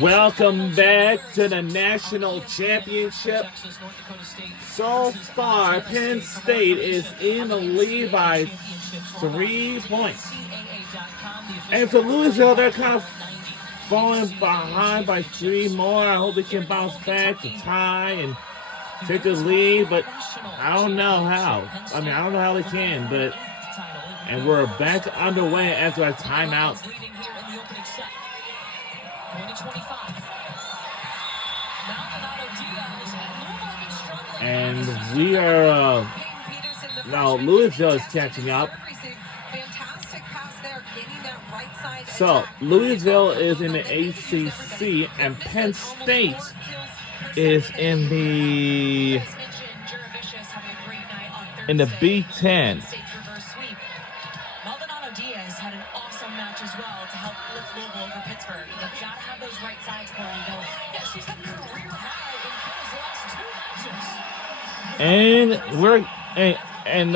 Welcome back to the national championship. So far, Penn State is in the lead by 3 points. And for Louisville, they're kind of falling behind by 3 more. I hope they can bounce back to tie and take the lead, but I don't know how. I don't know how they can, but... And we're back underway after a timeout. And we are... now Louisville is catching up. So, Louisville is in the ACC, and Penn State is in the B10. Maldonado Diaz had an awesome match as well to help lift Louisville over Pittsburgh. You've got to have those right sides going. Yes, she's had a career high in the last 2 matches. And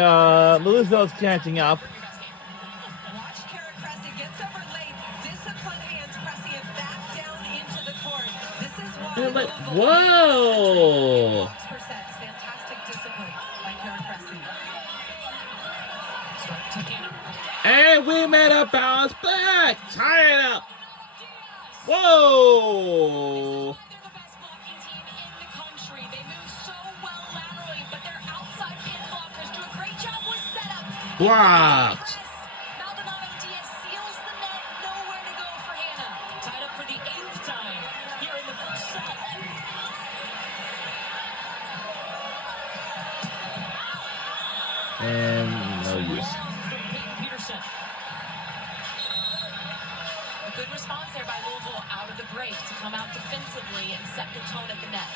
Louisville's catching up. Watch Kara Cressy gets over late. Disciplined hands pressing it back down into the court. This is why whoa! Fantastic discipline by Kara Cressy. And we made a bounce back. Tie it up. Whoa! Blocked. Maldonado Diaz seals the net. Nowhere to go for Hannah. Tied up for the 8th time here in the first set. And no use. A good response there by Louisville out of the break to come out defensively and set the tone at the net.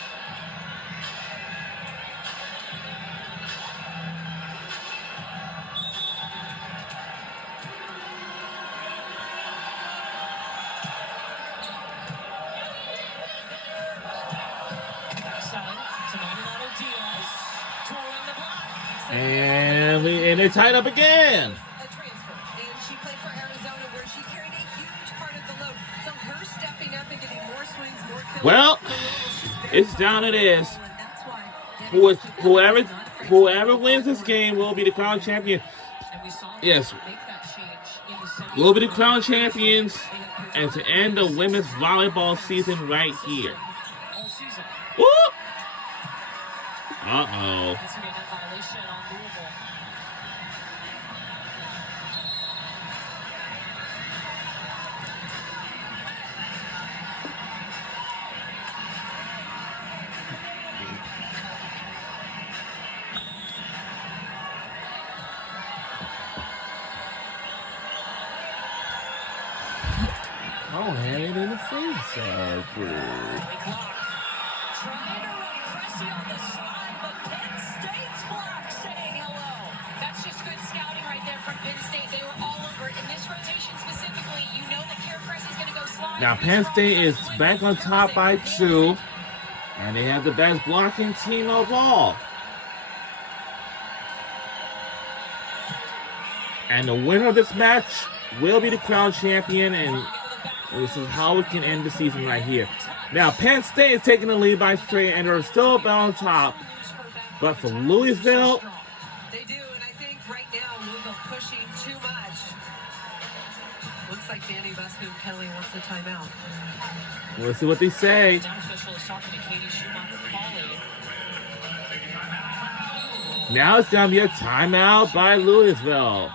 And they tied up again. A transfer, and she played for Arizona, where she carried a huge part of the load. So her stepping up and getting more swings, more kills. Well, it's down it is. Whoever wins this game will be the crown champion. Yes, we'll be the crown champions, and to end the women's volleyball season right here. Woo! Uh-oh. Oh, had it in the face. Trying to run Cressy on the slide, but Penn State's block saying hello. That's just good scouting right there from Penn State. They were all over it. In this rotation specifically, you know that Kara Cressy's going to go slide. Now, Penn State is back on top by 2, and they have the best blocking team of all. And the winner of this match will be the crown champion, and this is how we can end the season right here. Now, Penn State is taking the lead by 3, and they're still on top. But for Louisville... They do, and I think right now Louisville pushing too much. Looks like Danny Busboom-Kelly wants a timeout. We'll see what they say. Now it's going to be a timeout by Louisville.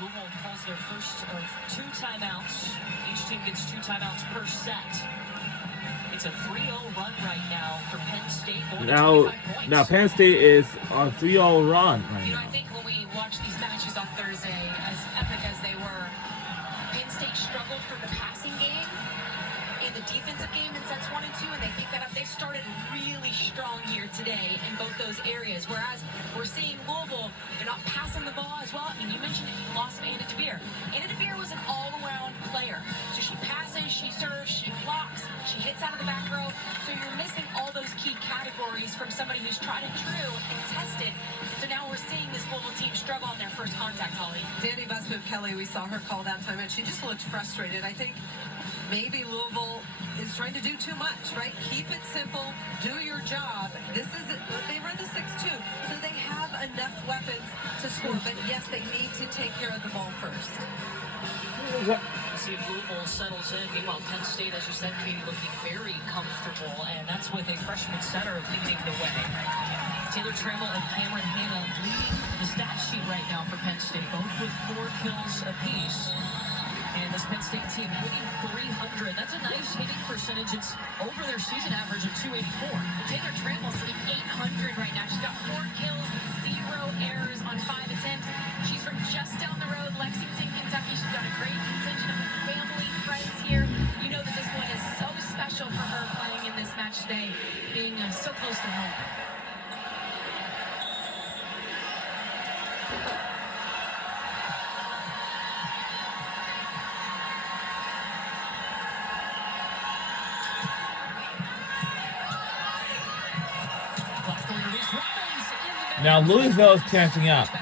Louisville calls their first of 2 timeouts. Each team gets 2 timeouts per set. It's a 3-0 run right now for Penn State. Now Penn State is on a 3-0 run right now. I think when we watch these matches on Thursday, as epic as they were, Penn State struggled from the passing game in the defensive game in sets 1 and 2, and they picked that up. They started really strong here today in both those areas, whereas we're seeing Louisville, they're not passing the ball as well. And you mentioned it, the loss of Anna DeBeer. Anna DeBeer was an all-around player. So she passes, she serves, she blocks, she hits out of the back row. So you're missing all those key categories from somebody who's tried and true and tested. So now we're seeing this Louisville team struggle on their first contact, Holly. Danny Busboom-Kelly, we saw her call that time, and she just looked frustrated. I think maybe Louisville is trying to do too much, right? Keep it simple, do your job. They run the 6-2, so they have enough weapons to score. But yes, they need to take care of the ball first. See if Louisville settles in. Meanwhile, Penn State, as you said, Katie, looking very comfortable, and that's with a freshman setter leading the way. Taylor Trammell and Cameron Hanna leading the stat sheet right now for Penn State, both with 4 kills apiece. And this Penn State team hitting 300. That's a nice hitting percentage. It's over their season average of 284. Taylor Trammell's hitting 800 right now. She's got 4 kills, 0 errors on 5 attempts. She's from just down the road, Lexington, Kentucky. She's got a great contingent of family, friends here. You know that this one is so special for her playing in this match today, being so close to home. Now Louisville is catching up. A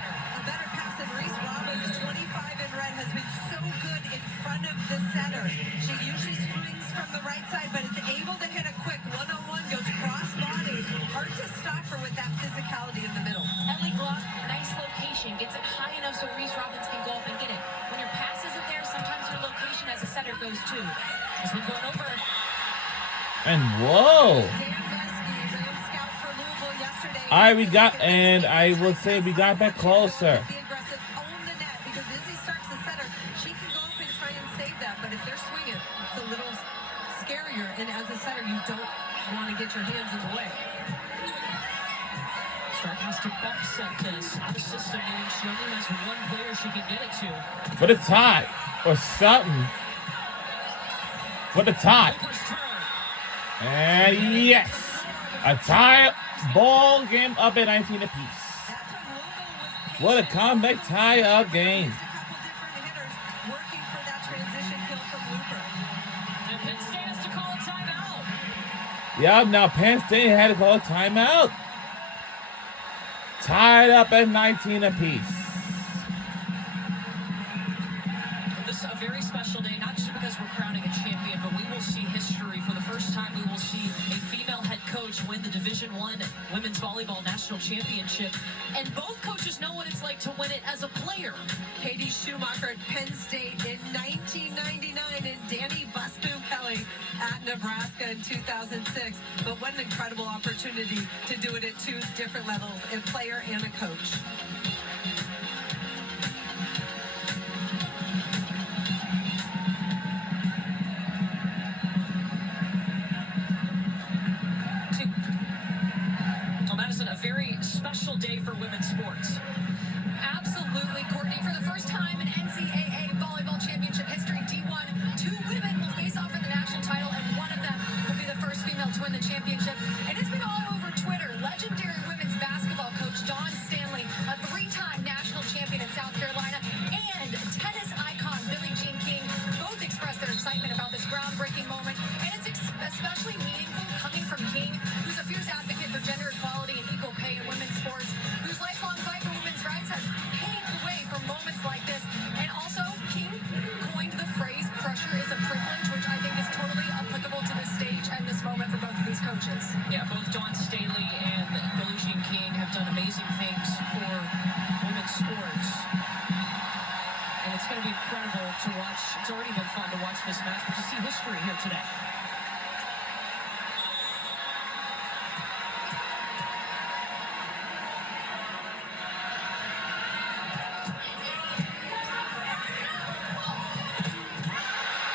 better pass than Reese Robbins, 25 in red, has been so good in front of the setter. She usually swings from the right side, but is able to hit a quick one-on-one, goes cross-body. Hard to stop her with that physicality in the middle. Ellie Glock, nice location, gets it high enough so Reese Robbins can go up and get it. When your pass isn't there, sometimes your location as a setter goes too. This one going over. And whoa! Dan Mesky, Ram scout for Louisville yesterday. I would say we got back closer. Be aggressive, own the net, because Izzy Starks, the setter, she can go up and try and save that, but if they're swinging, it's a little scarier, and as a setter, you don't want to get your hands in the way. Stark has to bump set this out of system, meaning she only has one player she can get it to. For the tie. Or something. For the tie. Cooper's turn. And yes. A tie ball game up at 19 apiece. What a comeback tie-up game. A couple different hitters working for that transition kill from Looper. And Penn State has to call a timeout. Yep, now Penn State had to call a timeout. Tied up at 19 apiece. This is a very special day, not just because we're crowning a champion, but we will see history. For the first time, we will see a female head coach win the Division I Women's Volleyball National Championship. And both coaches know what it's like to win it as a player. Katie Schumacher at Penn State in 1999 and Danny Busboom Kelly at Nebraska in 2006. But what an incredible opportunity to do it at 2 different levels, a player and a coach. Well, Madison, a very special day for women's sports. Absolutely, Courtney. For the first time in NCAA volleyball championship history, D1, 2 women will face off for the national title, and one of them will be the first female to win the championship. And it's been all over Twitter. Legendary women's basketball coach Dawn Stanley, a 3-time national champion in South Carolina, and tennis icon Billie Jean King both expressed their excitement about this groundbreaking moment. And it's especially meaningful coming from King, who's a fierce advocate for gender equality and equal pay in women's sports, whose lifelong fight for women's rights has paved the way for moments like this. And also, King coined the phrase, pressure is a privilege, which I think is totally applicable to this stage and this moment for both of these coaches. Yeah, both Dawn Staley and Billie Jean King have done amazing things for women's sports. And it's going to be incredible to watch. It's already been fun to watch this match, but to see history here today.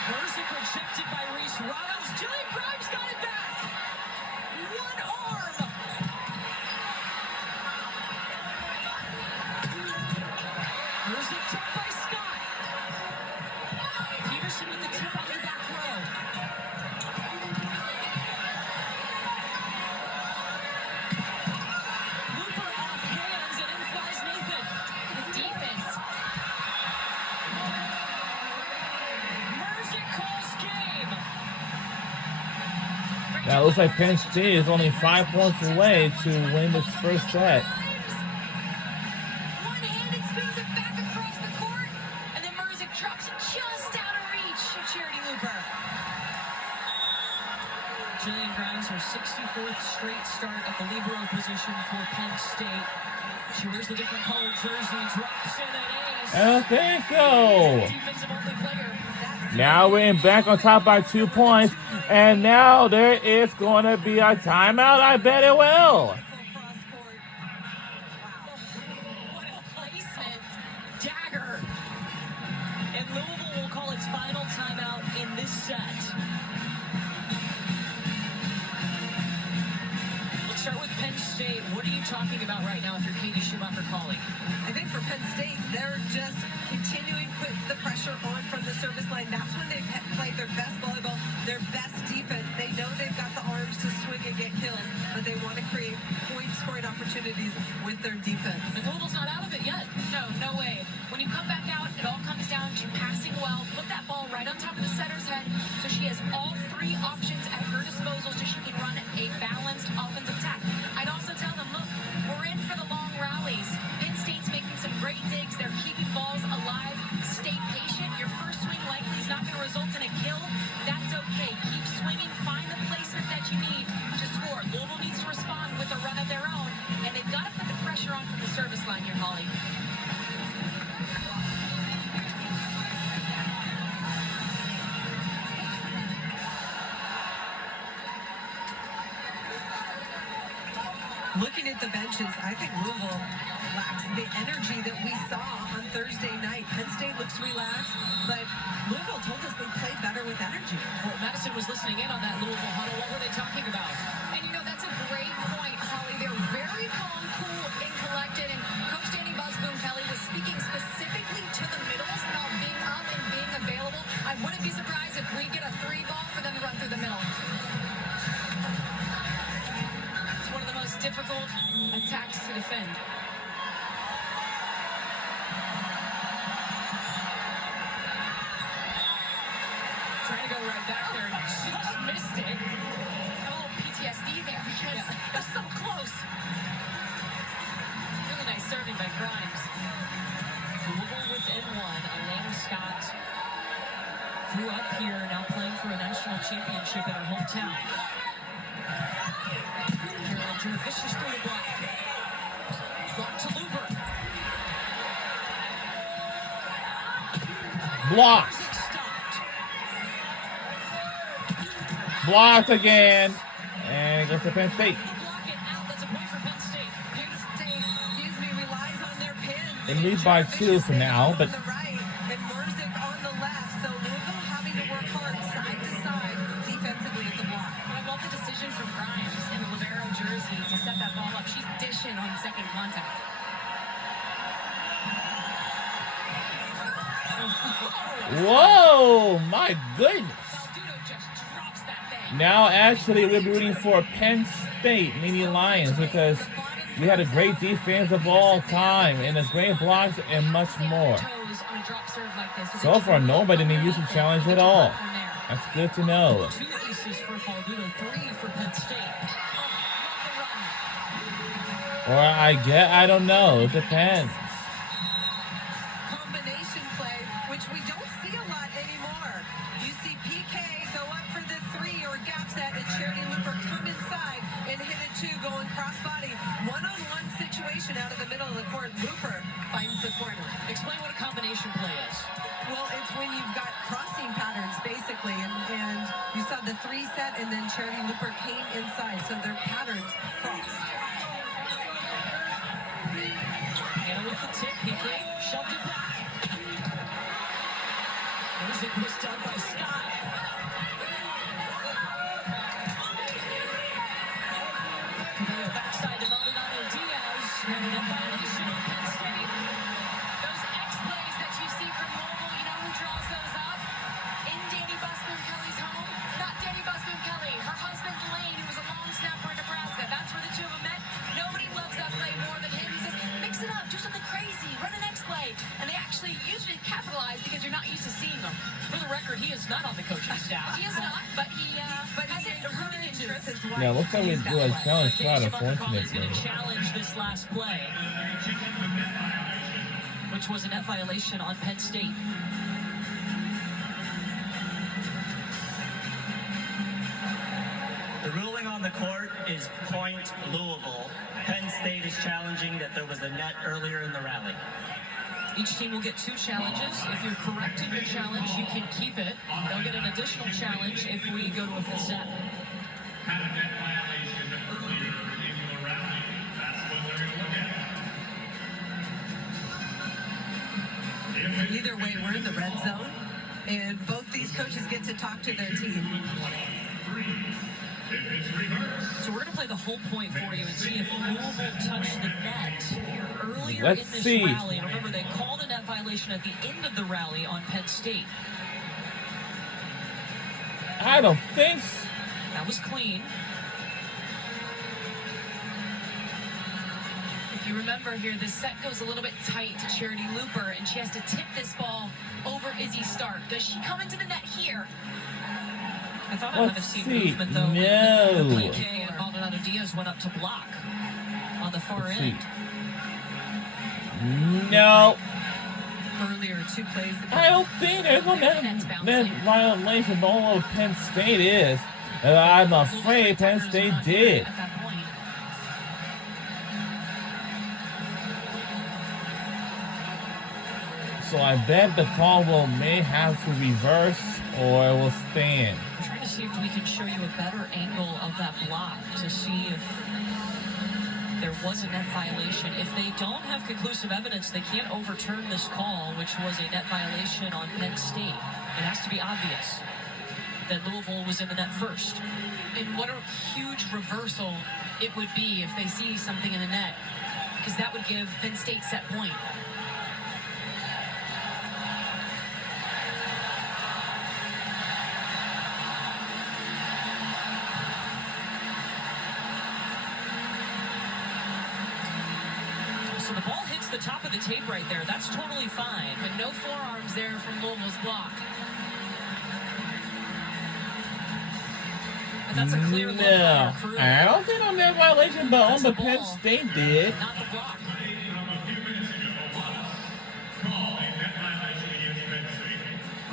Merzick rejected by Reese Robbins. Jillian Grimes got it back. One arm. Merzick took by Scott. Peterson with the tip on the back row. Looper off hands and in flies Nathan. The defense. Merzick calls game. Now it looks like Penn State is only 5 points away to win this first set. One-handed spins it back across the court, and then Merzick drops it just out of reach of Charity Looper. Jillian Grimes, her 64th straight start at the libero position for Penn State. She wears the different colored jersey, drops in an ace. I don't think so. Defensive only player. Now we're back on top by 2 points, and now there is going to be a timeout. I bet it will. What a placement. Dagger. And Louisville will call its final timeout in this set. Let's start with Penn State. What are you talking about right now if you're Katie Schumacher-Collie? I think for Penn State, they're just continuing to put the pressure on from the service line. That's when they've played their best volleyball, their best defense. They know they've got the arms to swing and get kills, but they want to create point-scoring opportunities with their defense. And Louisville's not out of it yet. No way. When you come back out, it all comes down to passing well. Put that ball right on top of the setter's head so she has all 3 options at her disposal so she can run a balanced offensive attack. I'd also tell them, look, we're in for the long rallies. Penn State's making some great digs. They're keeping balls alive. Stay patient. Your first swing likely is not going to result in a kill. That's okay. Keep swinging. Find the placement that you need to score. Louisville needs to respond with a run of their own, and they've got to put the pressure on from the service line here, Holly. Looking at the benches, I think Louisville lacks the energy that we saw on Thursday night. Penn State looks relaxed, but Louisville told us they played better with energy. Well, Madison was listening in on that Louisville huddle. What were they talking about? And that's a great point, Holly. They're very calm, cool, and collected. And Coach Danny Busboom Kelly was speaking specifically to the middles about being up and being available. I wouldn't be surprised if we get a 3 ball for them to run through the middle. It's one of the most difficult attacks to defend. Trying to go right back there. She just missed it. A little PTSD there because it was so close. Really nice serving by Grimes. Louisville with N1. Elaine Scott grew up here, now playing for a national championship in her hometown. Caroline Drew vicious through the block. Block to Luber. Blocked. Music stopped. Blocked again. And it goes to Penn State. Block it out. That's a point for Penn State. Penn State, relies on their pins. They lead by 2 for now, but On the right and Merzick on the left, so Louisville having to work hard side to side defensively at the block. I love the decision from Grimes in the libero jersey to set that ball up. She's dishing on second contact. whoa, my goodness. Balduno just drops that thing. Now, actually, we'll be rooting for Penn State, Lady Lions, because we had a great defense of all time, and a great blocks and much more. Toes on a drop serve like this. So far, nobody didn't use the challenge at all. From there. That's good to know. 2 aces for Balduno, 3 for Penn State. Or I don't know. It depends. Combination play, which we don't see a lot anymore. You see PK go up for the 3 or gap set, and Charity Luper come inside and hit a 2 going crossbody. One-on-one situation out of the middle of the court. Luper finds the corner. Explain what a combination play is. Well, it's when you've got crossing patterns, basically, and you saw the 3 set, and then Charity Luper came inside, so their patterns crossed. And with the tip, PK shoved it back. Music was done by Scott. Camille backside to Maldonado Diaz. And a violation on Penn State. Those X-plays that you see from Louisville, you know who draws those up? In Danny Busboom Kelly's home. Not Danny Busboom Kelly, her husband Lane, who was a long snapper in Nebraska. That's where the 2 of them met. Nobody loves that play more than him. He says, mix it up, do something crazy, run an X-play. And they actually usually capitalize because you're not used to seeing them. For the record, he is not on the coaching staff. He is not, but he has a rooting interest. Yeah, looks like we do a challenge shot, Katie Schumacher-Collie is going unfortunately. to challenge this last play, which was a net violation on Penn State. the court is point Louisville. Penn State is challenging that there was a net earlier in the rally. Each team will get 2 challenges. If you're correct in your challenge, you can keep it. They'll get an additional challenge if we go to a 5th set. Had a net violation earlier in the rally. That's what they're going to look at. Either way, we're in the red zone, and both these coaches get to talk to their team. So we're going to play the whole point for you and see if Louisville touched the net earlier Let's in this see. rally. And remember, they called a net violation at the end of the rally on Penn State. I don't think so. That was clean. If you remember here, the set goes a little bit tight to Charity Looper, and she has to tip this ball over Izzy Stark. Does she come into the net here? I thought I might have Let's seen see. movement, though. No. The PK and Maldonado Diaz went up to block on the far Let's see. end. No. Earlier, 2 plays ago. I don't think there's no net violation. But all of Penn State is. And I'm afraid Penn State did. At that point. So I bet the call may have to reverse or it will stand. I'm trying to see if we can show you a better angle of that block to see if there was a net violation. If they don't have conclusive evidence, they can't overturn this call, which was a net violation on Penn State. It has to be obvious that Louisville was in the net first. And what a huge reversal it would be if they see something in the net, because that would give Penn State set point. So the ball hits the top of the tape right there. That's totally fine. But no forearms there from Louisville's block. But that's a clear look by No. our crew. I don't think on net violation, but on That's the the Penn ball. State did. Not the block.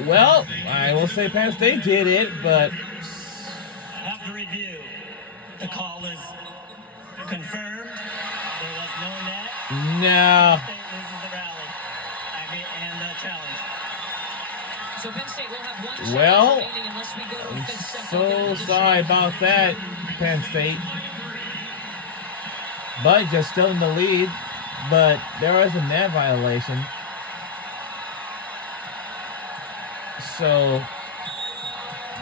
Well, I will say Penn State did it, but After review, the call is confirmed. There was no net. no. State loses the rally and the challenge. So Penn State will have one challenge Well, remaining unless we go to a I'm 5th set. so sorry about that, Penn State. But just still in the lead. But there was a net violation. So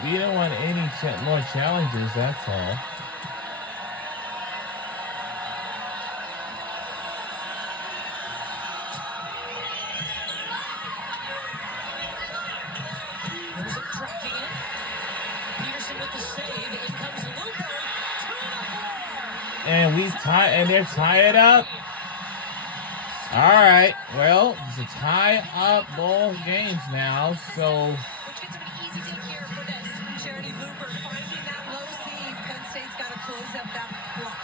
we don't want any more challenges, that's all. There's it tracking it. Peterson with the save. In comes Looper. 2-4. And they're tied up. Alright, well, it's a tie up both games now, so Which gets them an easy take here for this. Charity Looper finding that low seam. Penn State's got to close up that block.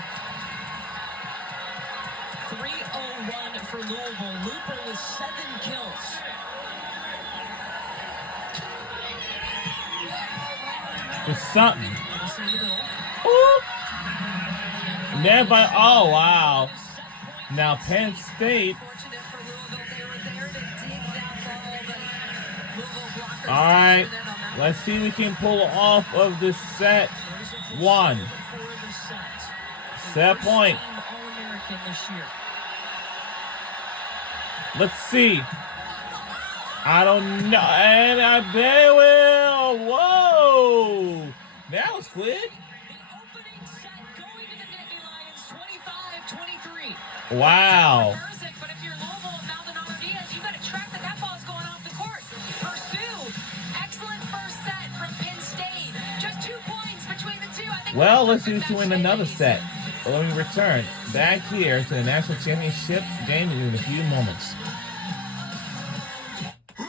3-0 run for Louisville. Looper with 7 kills. it's something. Anderson in the middle. Oop. Never. Oh, wow. Now Penn State. Fortunate for Louisville, they were there to dig that ball, but Louisville blockers. All right. stepped in on that Let's see if we can pull off of this set one. For the set. Set point. First-team All-American this year. Let's see. I don't know. And I bet it will. Whoa. That was quick. The opening set going to the Nittany Lions, 25-23. Wow. Reverse it, but if you're Louisville and Maldonado Diaz, you got to track that ball's going off the court. Pursue. Excellent first set from Penn State. Just 2 points between the two. I think Well, that's let's see perfect to win match another made. set. When we return back here to the national championship game in a few moments.